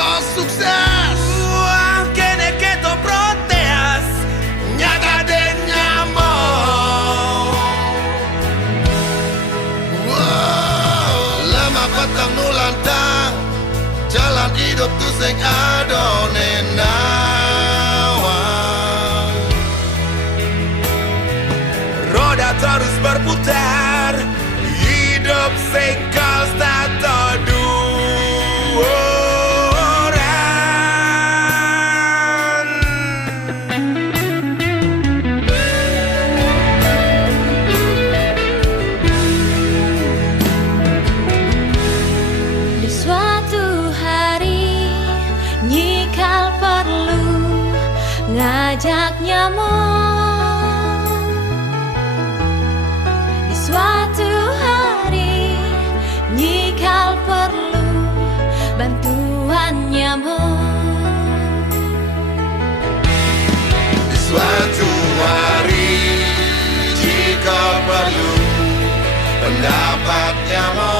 lo sukses. Wah, kene keto proteas Nyata dan nyamuk. Wow, lama petang nulantang, jalan hidup tu sing adone nawang. roda terus berputar, hidup sing tak duoran. Di suatu hari nyikal perlu ngajak nyamuk. Di suatu hari nyikal perlu bantuan nyamuk. Di suatu hari jika perlu pendapat nyamuk.